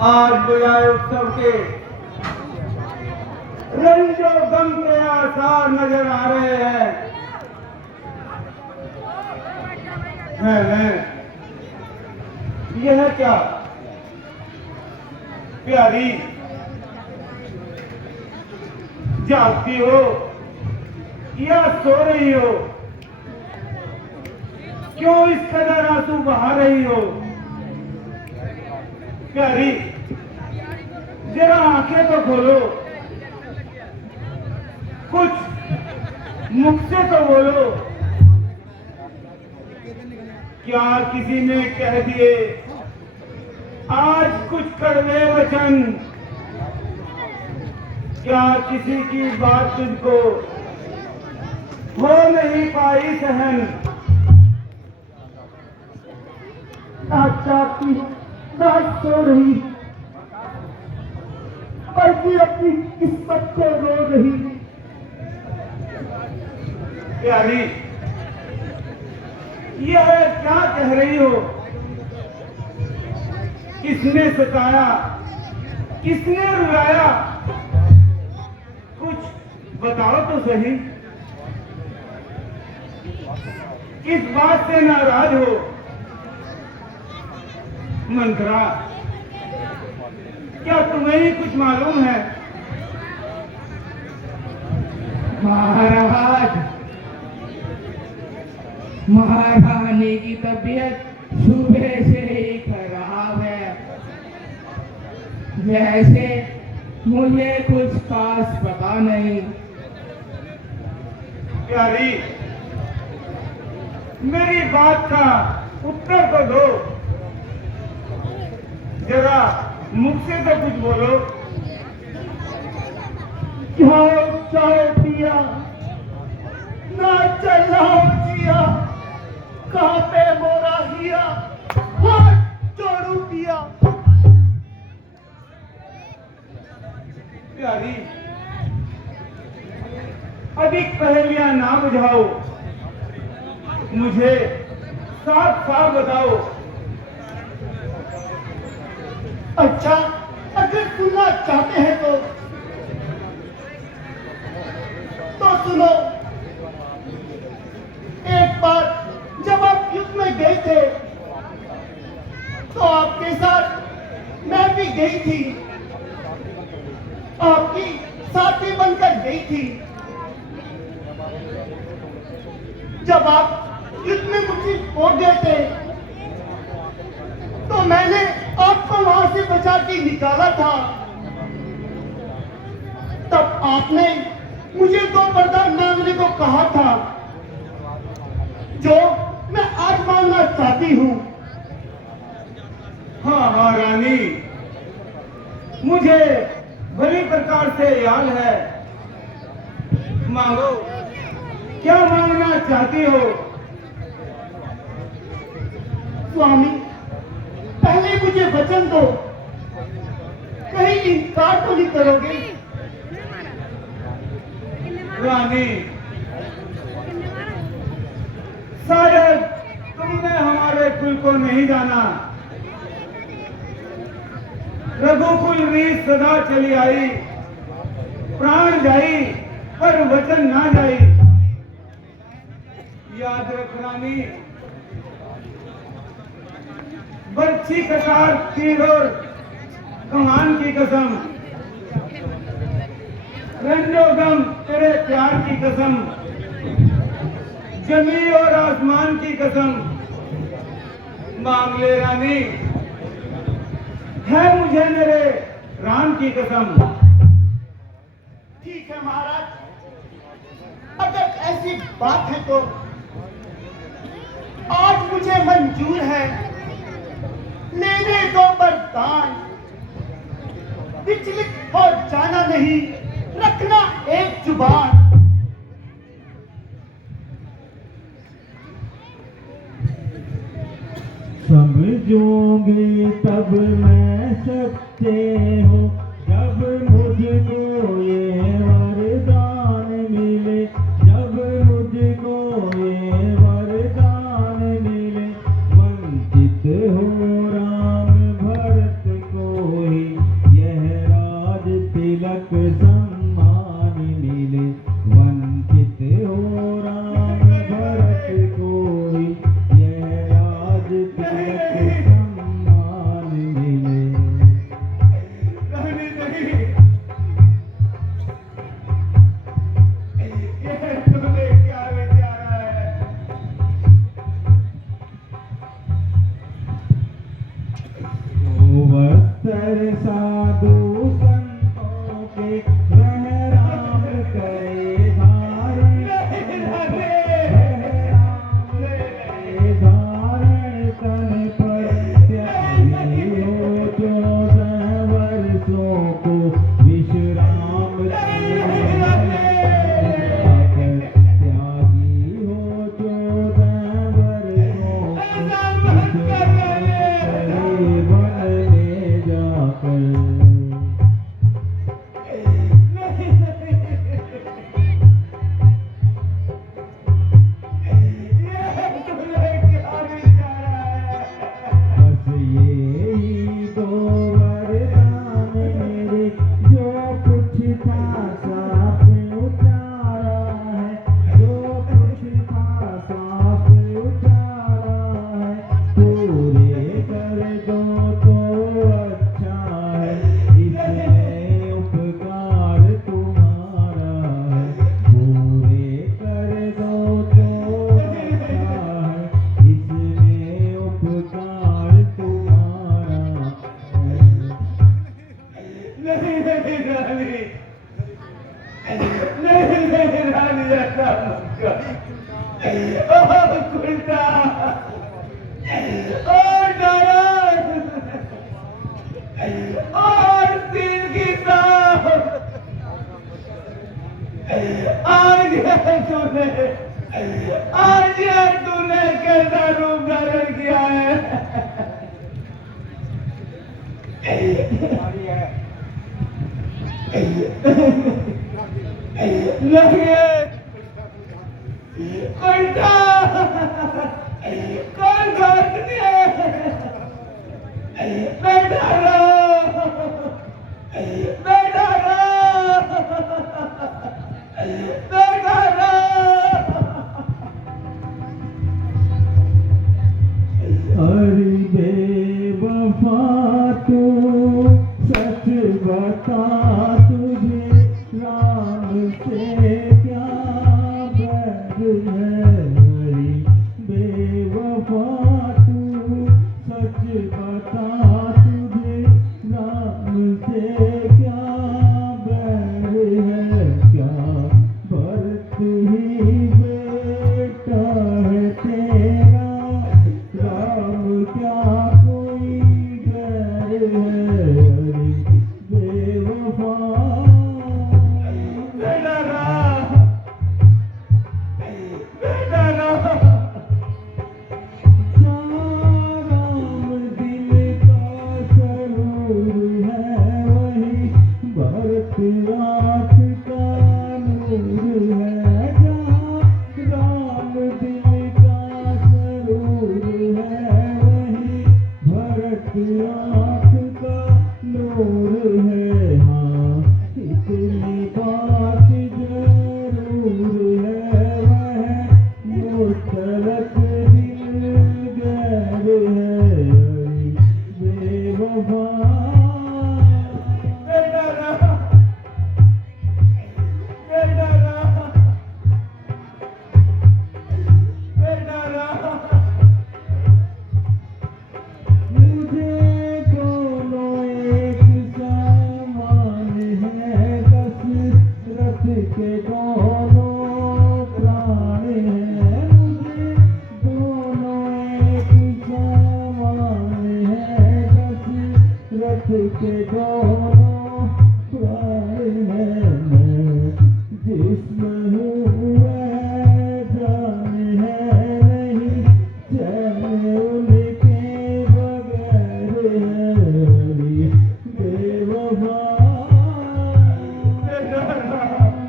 आज बजाय उत्सव के रंजो गम के आसार नजर आ रहे हैं। यह क्या प्यारी, जागती हो या सो रही हो? क्यों इस कदर आंसू बहा रही हो? प्यारी, जरा आंखें तो खोलो, कुछ मुख से तो बोलो। क्या किसी ने कह दिए आज कुछ कड़वे वचन? क्या किसी की बात तुझको हो नहीं पाई सहन? आज जागती ना सो रही, बल्कि अपनी किस्मत को रो रही। प्यारी, यह क्या कह रही हो? किसने सताया, किसने रुलाया? कुछ बताओ तो सही। किस बात से नाराज हो? मंत्रा, क्या तुम्हें ही कुछ मालूम है? महाराज, महारानी की तबीयत सुबह से ही खराब है। वैसे मुझे कुछ खास पता नहीं। प्यारी, मेरी बात का उत्तर तो दो, जरा मुख से तो कुछ बोलो। चाय पिया ना चलाओ जिया, कहाँ पे मोरा हिया, हाथ जोड़ू पिया। प्यारी, अधिक पहेलियां ना बुझाओ, मुझे साफ साफ बताओ। अच्छा, अगर सुनना चाहते हैं तो सुनो। एक बार जब आप युद्ध में गए थे तो आपके साथ मैं भी गई थी, आपकी साथी बनकर गई थी। जब आप युद्ध में मुझे पहुंच गए थे तो मैंने आपको वहां से बचा के निकाला था। तब आपने मुझे 2 वरदान मांगने को कहा था, जो मैं आज मांगना चाहती हूँ। हाँ रानी, मुझे भली प्रकार से याद है। मांगो, क्या मांगना चाहती हो? स्वामी, पहले मुझे वचन दो, कहीं इनकार तो नहीं करोगे? रानी, शायद तुमने हमारे कुल को नहीं जाना। रघुकुल रीत सदा चली आई, प्राण जाई पर वचन ना जाई। याद रख रानी, बर्छी कटार तीर और कमान की कसम, रंजो गम तेरे प्यार की कसम, जमी और आसमान की कसम। मांग ले रानी, है मुझे मेरे राम की कसम। ठीक है महाराज, अगर ऐसी बात है तो आज मुझे मंजूर है। लेने दो वरदान, विचलित हो जाना नहीं, रखना एक जुबान। समझोगे तब मैं सच्चे हूँ, जब मुझको ये वरदान मिले, जब मुझको ये वरदान मिले। कुर्ता और नाराज और तीन की साहब आज तूने कैसा रूप धारण किया है लगे उल्टा कौन घोटने बैठा रहो बैठा रहो बैठा रहो अरे बेवफा तू सच बता तुझे राम से क्या बैर है अरे बेवफा तू सच बता तुझे राम से क्या बैर है क्या भरत ही बेटा है तेरा राम क्या कोई गैर है अरे बेवफा बेटा राम बेटा राम राम दिल का सरूर है वही भरत आँख का नूर है जहाँ राम दिल का सरूर है वही भरत आँख का नूर है हाँ इतनी बात जरूर है वह मुस्तलक दिल गैर है अरे बेवफा बेटा राम बेटा राम बेटा राम मुझे दोनों एक समान है दशरथ के दोनों प्राण हैं मुझे दोनों एक समान है दशरथ के दोनों प्राण हैं मैं जिस्म हूँ वह जान है नहीं चैन उनके बगैर है अरे बेवफा बेटा राम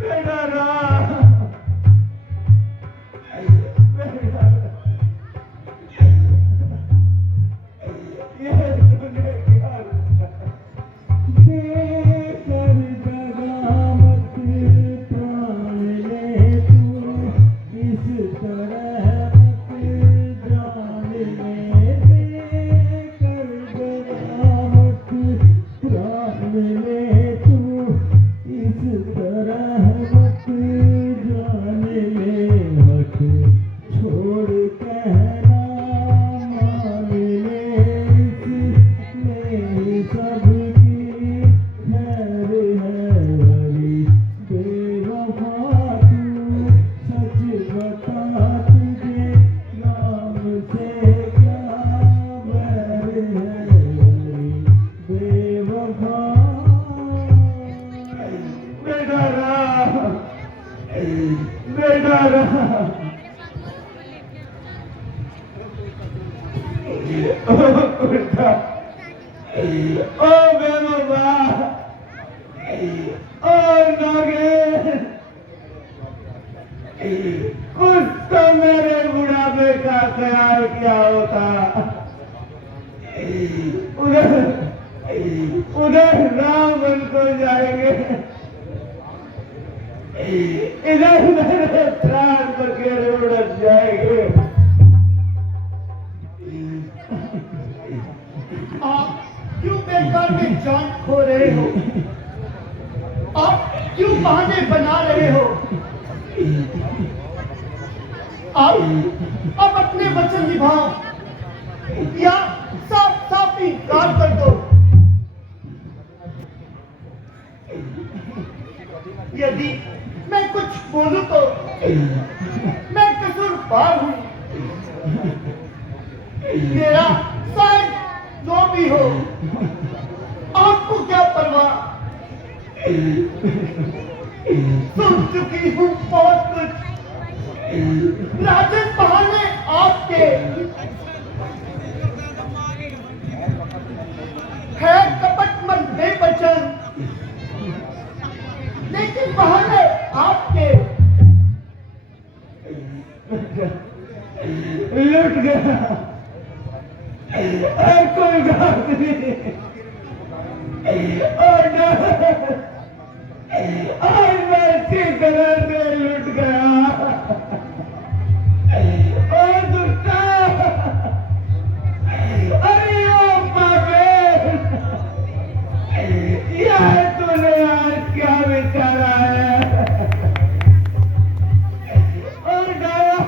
बेटा राम बेटा ये तूने क्या देकर जगा मत प्राण ले तू इस तरह मत जान ले देकर जगा मत प्राण ले तू इस तरह मत जान ले मत छोड़ कहना मान ले इसमें सबकी खैर है अरे बेवफा तू सच बता तुझे राम से क्या बैर है अरे बेवफा बेटा राम बेटा राम ओ कुर्ता ओ बेवफा ओ नागे कुछ तो मेरे बुढ़ापे का ख्याल किया होता उधर उधर राम बन को जाएंगे इधर मेरे प्राण बखेरे उड़क जाएंगे आप क्यों बेकार में जान खो रहे हो आप क्यों बहाने बना रहे हो आप अपने वचन निभाओ या साफ साफ इनकार कर दो यदि मैं कुछ बोलूं तो मैं पार हुई। मेरा शायद जो भी हो, आपको क्या परवाह। सुन चुकी हूँ बहुत कुछ राजन बहाने आपके, है कपट मन बेवचन, लेकिन बहाने आपके। लुट गया। कोई बात नहीं। आज मैं अच्छी तरह से लुट गया। और दुष्टा, अरे ओ पापे, यह तूने आज क्या विचारा है। और गया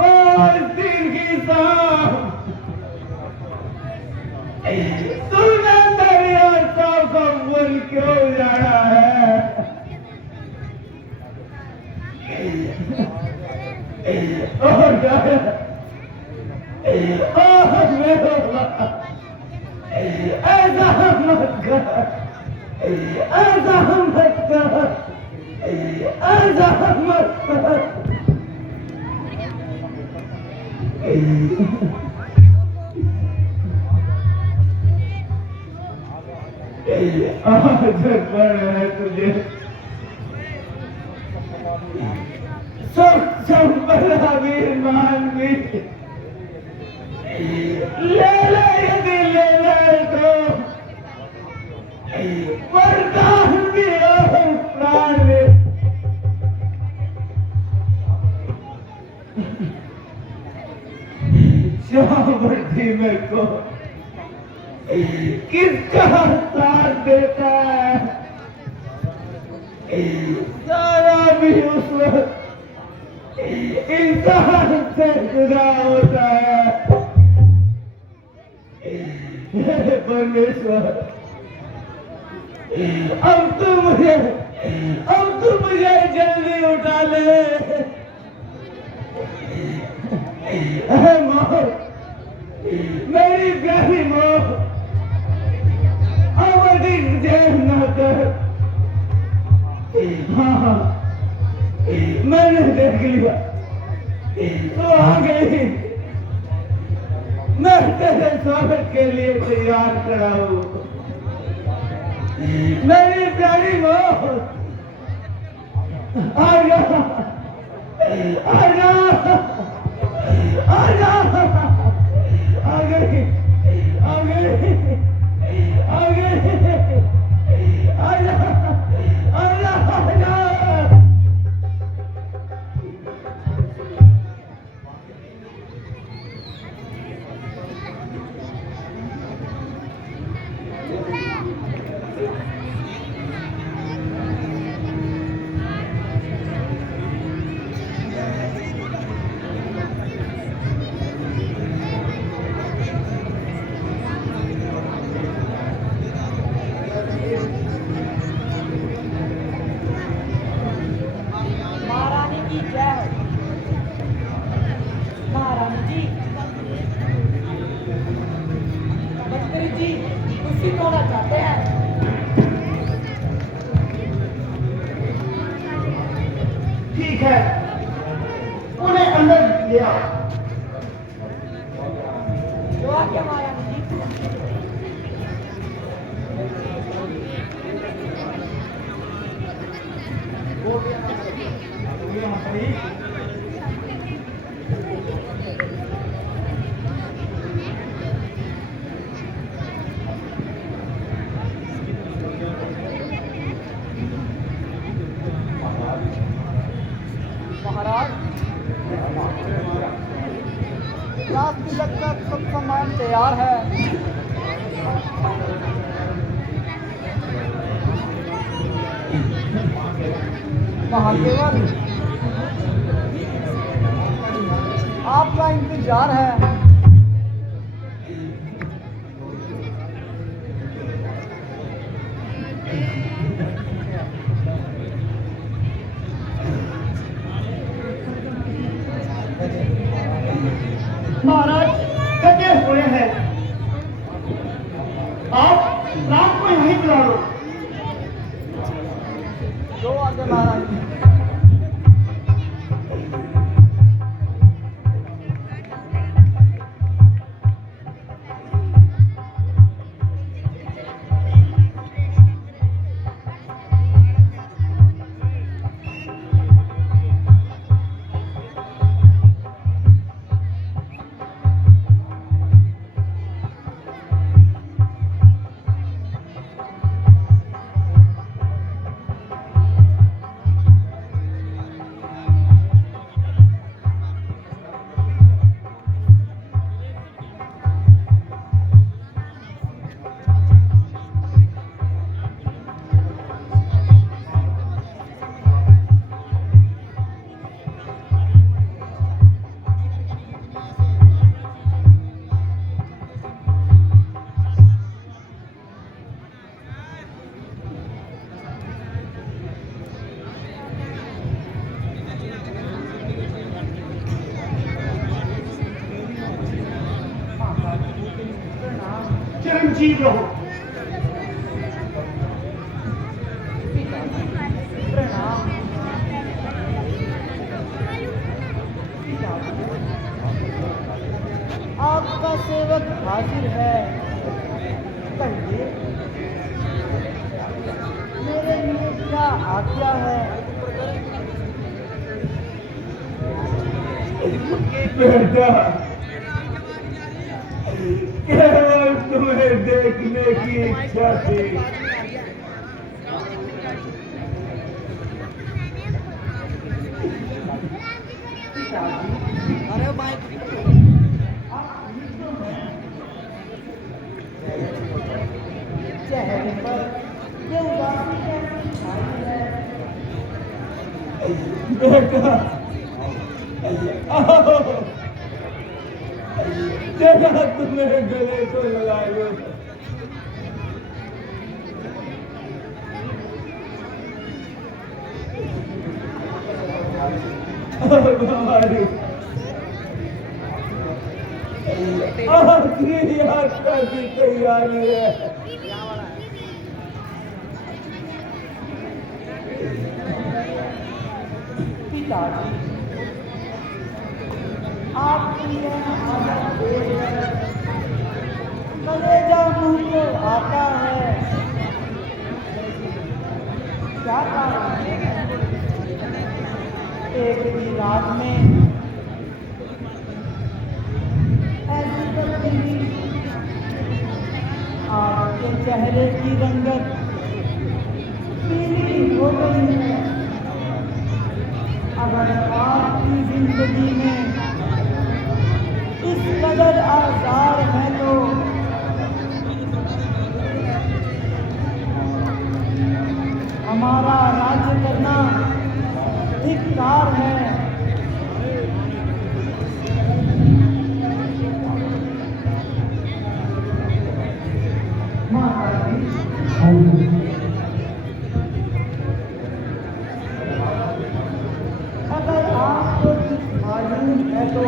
और दिन की शाम तूने मेरी आशाओं का फूल क्यों उजाड़ा है। और गया ऐसा मत कर, ऐसा मत कर, ऐसा मत कर। आज है तुझे सब संपदा भी मान भी ले ले, यदि लेना है तो वरदान भी और प्राण भी। श्यामवर्ती मेरे को किसका साथ देता है। सारा भी उस वक्त इंसान से जुदा होता है। हे परमेश्वर, अब तू मुझे जल्दी उठा ले। हे मौत, मेरी प्यारी मौत, अब अधिक देर न कर। हाँ, मैंने देख लिया, तो आ गई। मैं तेरे स्वागत के लिए तैयार खड़ा हूँ। मेरी प्यारी मौत, आ जा, आ जा, आ जा। आ गई, आ गई, आ गई, आ जा, आ जा, आ जा। महारानी की जय हो। महारानी जी, मंत्री जी खुशी होना चाहते हैं। ठीक है, उन्हें अंदर ले आओ। जो आज्ञा महारानी जी। महाराज, रात तिलक का सब सामान तैयार है। महादेवन, आपका इंतजार है। महाराज थके हुए हैं, आप रात को यहीं बुला लो। जो आगे महाराज। चिरंजीव रहो। प्रणाम। आपका सेवक हाजिर है, कहिए मेरे लिए क्या आज्ञा है? बेटा, केवल तुम्हें देखने की इच्छा थी। अरे माइक चेहरे पर ये उदासी कैसी छाई है? बेटा, आओ, जरा तुम्हें गले को लगा लो। हमारी आखिरी यात्रा की तैयारी है। पिताजी, आपकी यह आदत देखकर कलेजा मुंह को आता है। क्या कारण है? एक ही रात में ऐसी तब्दीली, आपके चेहरे की रंगत पीली हो गई है। अगर आपकी जिंदगी में इस कदर आसार है तो हमारा राज्य करना धिक्कार है। अगर आपको कुछ मालूम है तो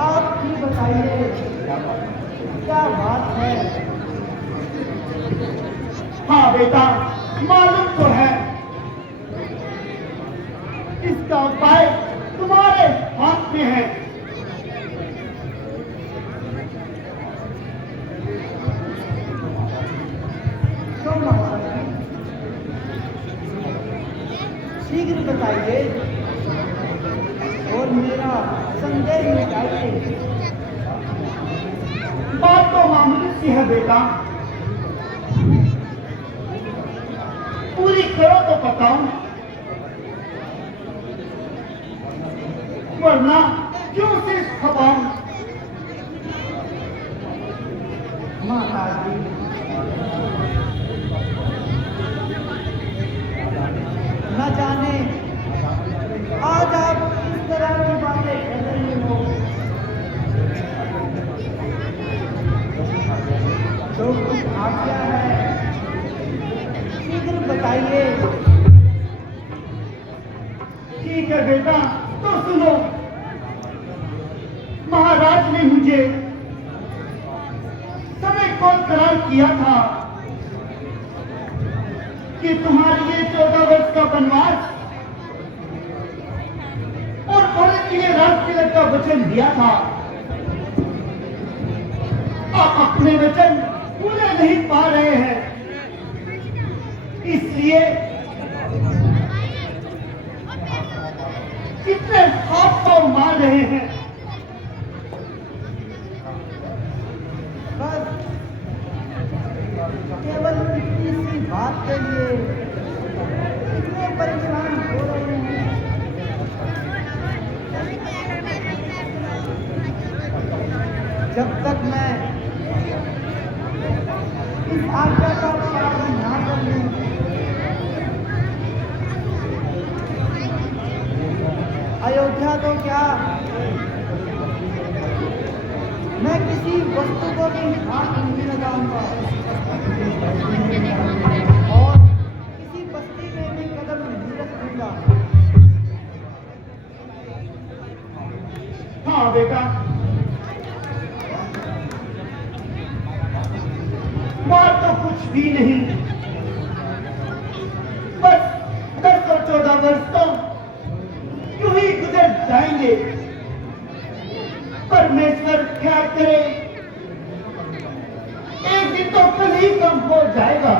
आप ही बताइए, क्या बात है? हाँ बेटा, मालूम तो है। इसका उपाय तुम्हारे हाथ में है। तो महाराज, शीघ्र बताइए और मेरा संदेह मिटाइए। बात तो मामूली सी है बेटा, पूरी करो तो बताऊं, वरना क्यों से खपाऊं। महाराज जी, न जाने आज आप किस तरह की बातें कर रही हो। जो कुछ आज्ञा है शीघ्र बताइए। कि ठीक है बेटा, तो सुनो। महाराज ने मुझे समय को करार किया था कि तुम्हारे लिए 14 वर्ष का वनवास और भरत के लिए राज तिलक का वचन दिया था। आप अपने वचन पूरे नहीं पा रहे हैं, इसलिए कितने हाथ पांव मार रहे हैं। बस केवल इतनी सी बात के लिए इतने परेशान हो रहे हैं। जब तक मैं इस आज्ञा का पालन ना कर लूं, अयोध्या तो क्या, मैं किसी वस्तु को भी हाथ नहीं लगाऊंगा और किसी बस्ती में भी कदम नहीं रखूंगा। हाँ बेटा, बात तो कुछ भी नहीं, बस 10 और 14 वर्ष तो यूं ही गुजर जाएंगे। परमेश्वर ख्याल करे, एक दिन तो कल ही कम हो जाएगा।